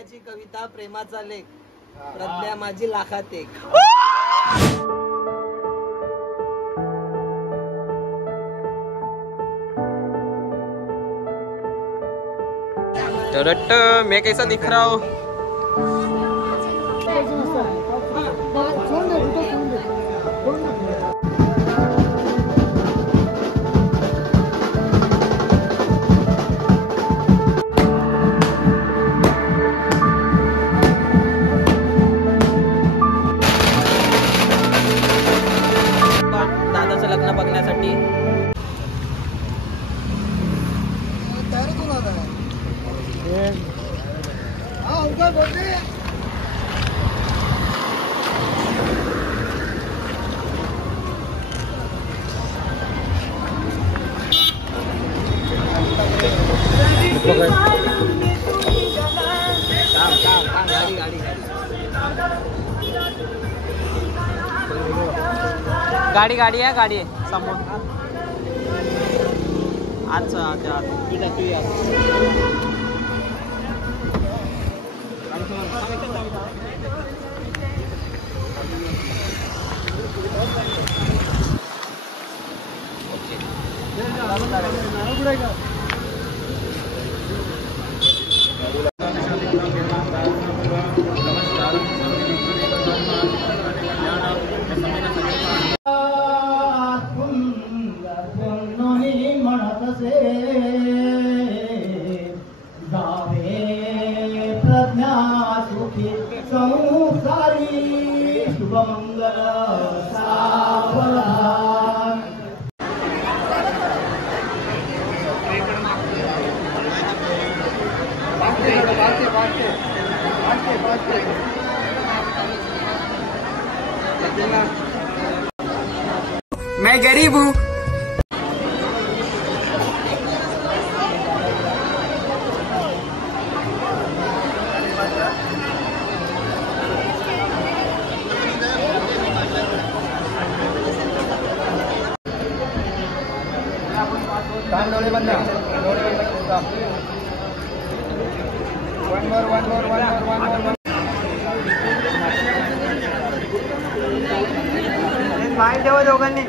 माझी कविता प्रेमाचा लेख, प्रज्ञा माझी लाखात एक. मैं कैसा दिख रहा हूँ? दादाचं लग्न बघण्यासाठी गाडी गाडी आहे, गाडी आहे समोर. अच्छा अच्छा मैं गरीब हूँ. पाय ठेवा दोघांनी.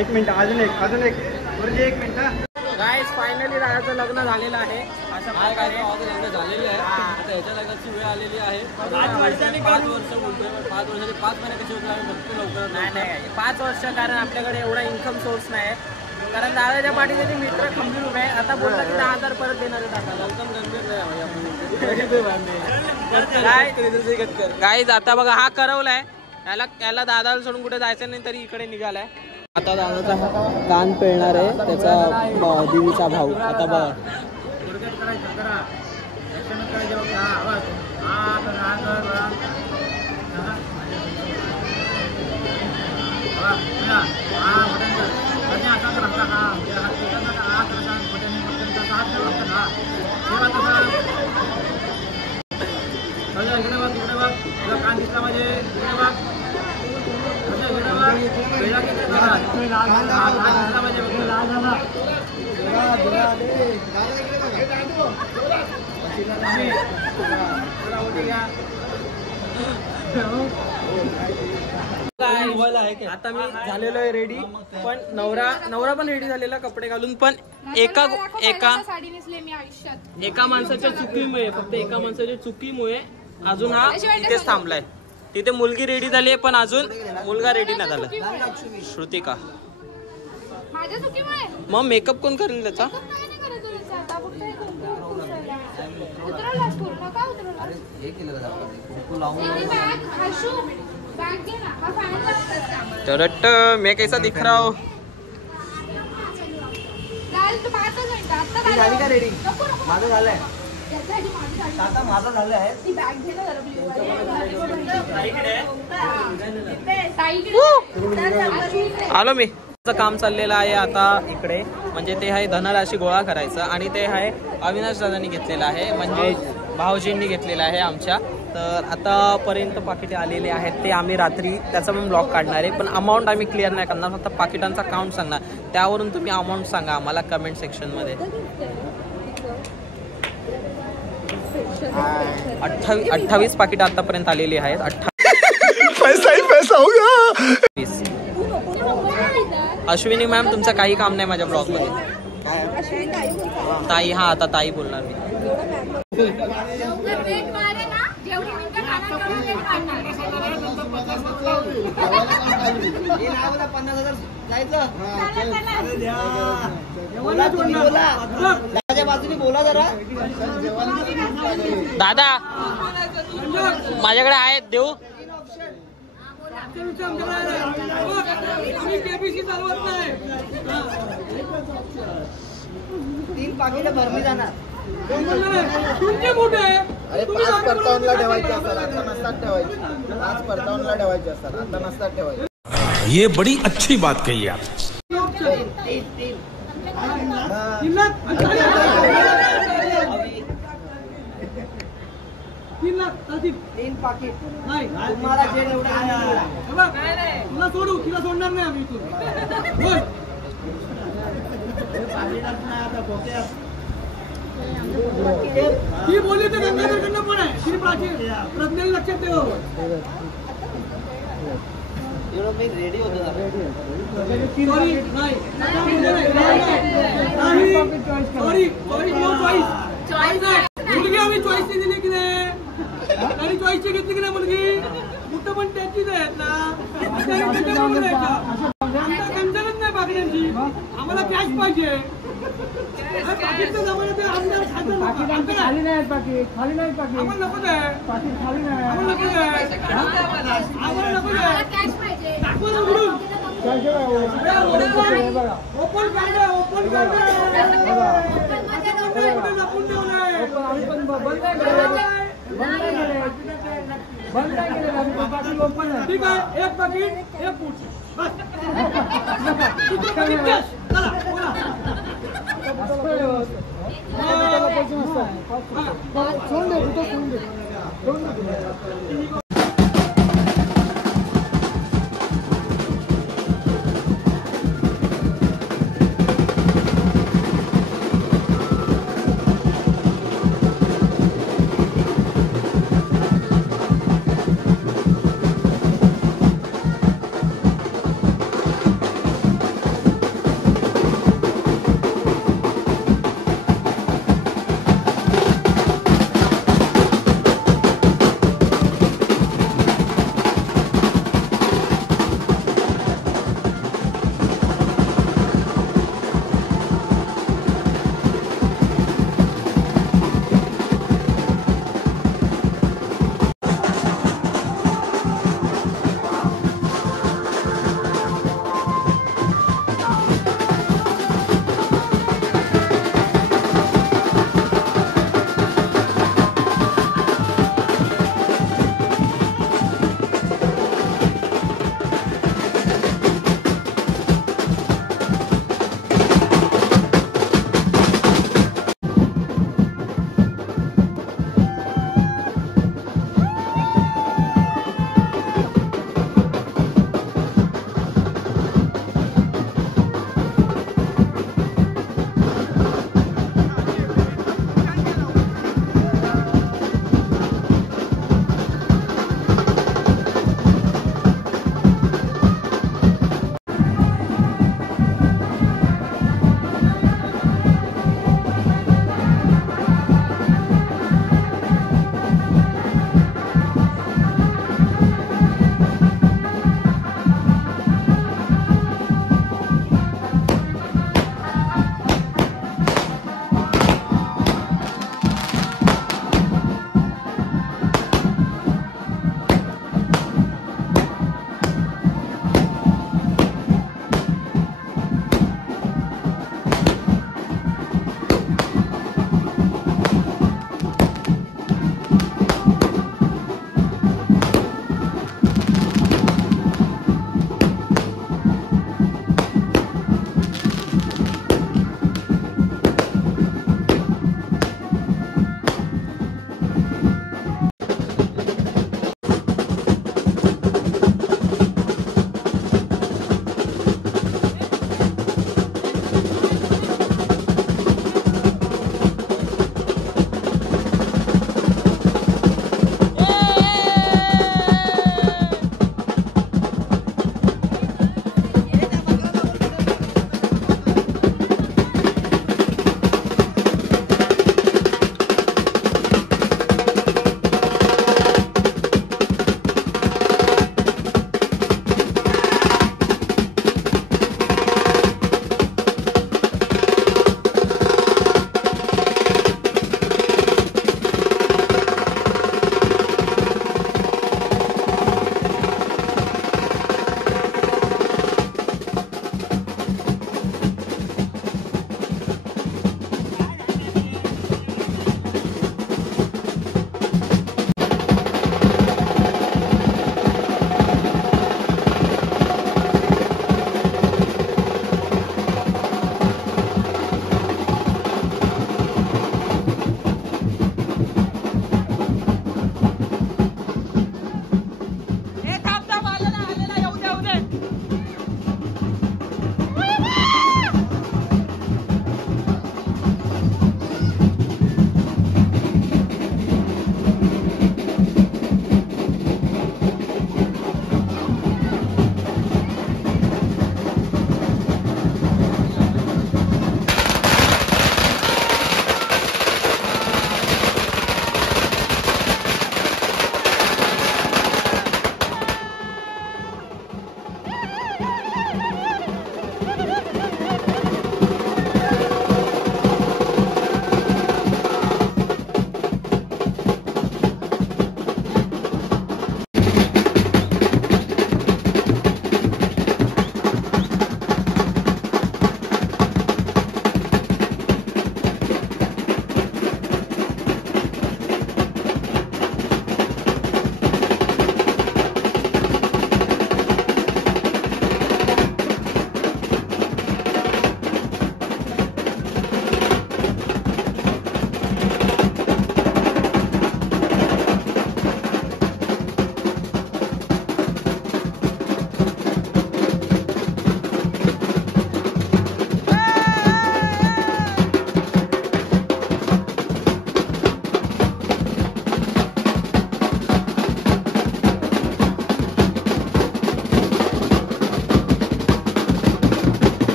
एक मिनिट, अजून एक मिनिट. गाइस फायनली दादाचं लग्न झालेलं आहे. असं काय काय लग्न झालेलं आहे. आता ह्याच्या लग्नाची वेळ आलेली आहे. 5 वर्षांनी 5 वर्ष बोलतोय, 5 वर्षाचे 5 महिने कसे होते आम्ही बघतो लवकर. नाही 5 वर्ष, कारण आपल्याकडे एवढा इन्कम सोर्स नाही. कारण दादाच्या पाठीचे ते मित्र खंबीर उभे आहे. आता बोलला की 10,000 परत देणार आहे दादा. एकदम गंभीर नाही. गाईज आता बघा हा करवलाय, याला दादाला सोडून कुठे जायचं नाही तरी इकडे निघालाय. आता दादाचा कान पेळणार आहे त्याचा दिवीचा भाऊ. आता बघा आता मी झालेलो आहे रेडी, पण नवरा पण रेडी झालेला कपडे घालून. पण एका माणसाच्या चुकीमुळे, फक्त एका माणसाच्या चुकीमुळे अजून हा तिथेच थांबलाय. तिथे मुलगी रेडी झाली आहे पण अजून मुलगा रेडी नाही झाला. श्रुतिका मग मेकअप कोण करेल त्याचा? मैं कैसा दिख रहा हूँ? झाली का रेडी? माझं झालंय आता, माझं झालंय. आलो मी. काम चाललेलं आहे आता इकडे, म्हणजे ते आहे धनराशी गोळा करायचं आणि ते आहे अविनाश दादांनी घेतलेलं आहे, म्हणजे भाऊजींनी घेतलेलं आहे आमच्या. तर आतापर्यंत पाकिटे आलेले आहेत, ते आम्ही रात्री त्याचा पण ब्लॉग काढणार आहे, पण अमाऊंट आम्ही क्लिअर नाही करणार, फक्त पाकिटांचा काउंट सांगणार. त्यावरून तुम्ही अमाऊंट सांगा आम्हाला कमेंट सेक्शनमध्ये. 28 पाकिटं आतापर्यंत आलेली आहेत. 28. अश्विनी मॅम, तुमचं काही काम नाही माझ्या ब्लॉग मध्ये. ताई, हा आता ताई बोलणार मी. बाजूने बोला जरा. दादा माझ्याकडे आहेत, देऊ? तीन पाकिट भरली जाणार. अरे 5% ठेवायचे असतात, आता नसतात ठेवायचे. 5% ठेवायचे असतात, आता नसतात ठेवायचे. ये बड़ी अच्छी बात कही आप. तीन पाकिट तुम्हाला जे तुला सोडू, तिला सोडणार नाही आम्ही इथून. ती बोलली तर गंगाधरकडनं पण आहे, ती प्रज्ञेला लक्षात ठेव. रेडी होतो. सॉरी, नाही सॉरी, नो चॉईस. मुलगी आम्ही चॉईसची दिली की नाही, आणि चॉईसची घेतली की नाही मुलगी, कुठं पण त्याचीच आहेत ना. आमचा कंचनच नाही पाकिटांची, आम्हाला कॅश पाहिजे. पाकिटचं जमाना ते आमदार खातं खाली नाही पाकिट, खाली नाही पाकिट, आम्हाला नको आहे पाकिट, खाली नाही आम्हाला नको आहे, आम्हाला नको आहे. दाखवा ना उघडून. ओपन काढा, ओपन काढा. लपून ठेवलंय. आम्ही पण बंद नाही केलं. ठीक आहे, एक पाकिट, एक फूट. बस. चला, बोला. सोडून दे.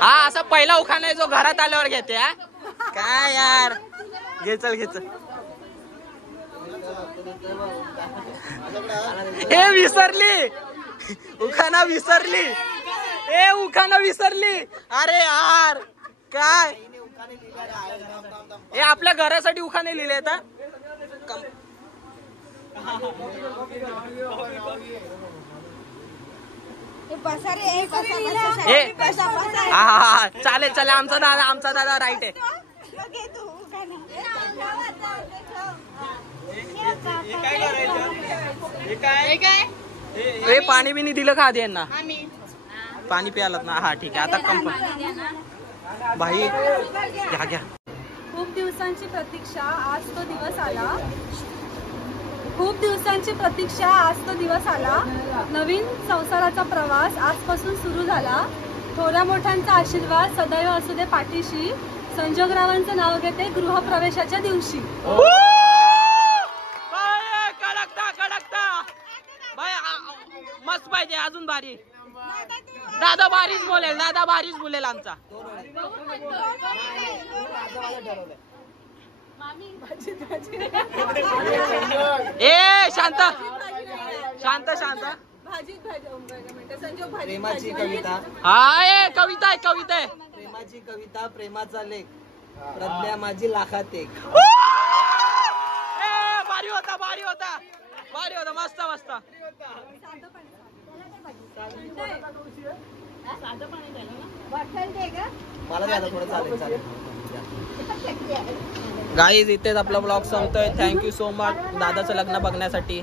हा असा पहिला उखाणा आहे जो घरात आल्यावर घेते. हा काय यार, घे चल घे चल. हे विसरली उखाणा विसरली. ए उखाणा विसरली. अरे यार काय हे आपल्या घरासाठी उखाणे लिहिले आता. हा चालेल चालेल. आमचा दादा राईट आहे. हे पाणी बिनी दिलं का आधी यांना? पाणी प्यायलात ना? हा ठीक आहे. आता कंपनी भाई घ्या घ्या. खूप दिवसांची प्रतीक्षा आज तो दिवस आला. खूप दिवसांची प्रतीक्षा आज तो दिवस आला. नवीन संसाराचा प्रवास आजपासून सुरू झाला. थोड्या मोठ्यांचा आशीर्वाद सदैव असू दे पाठीशी. संजोगरावांचं नाव घेते गृहप्रवेशाच्या दिवशी. कडकता कडकता बाय. मस्त पाहिजे अजून भारी. दादा भारीच बोलेल. दादा भारीच बोलेल आमचा. ए शांत शांत शांत. प्रेमाची कविता. हा ए कविता आहे कविता आहे. प्रेमाची कविता प्रेमाचा लेख. प्रज्ञा माझी लाखात एक. भारी होता भारी होता भारी होता. मस्त मस्त. मला द्या थोडं. चालेल चालेल. गाईज इथेच आपला ब्लॉग संपतोय. थँक्यू सो मच दादाचं लग्न बघण्यासाठी.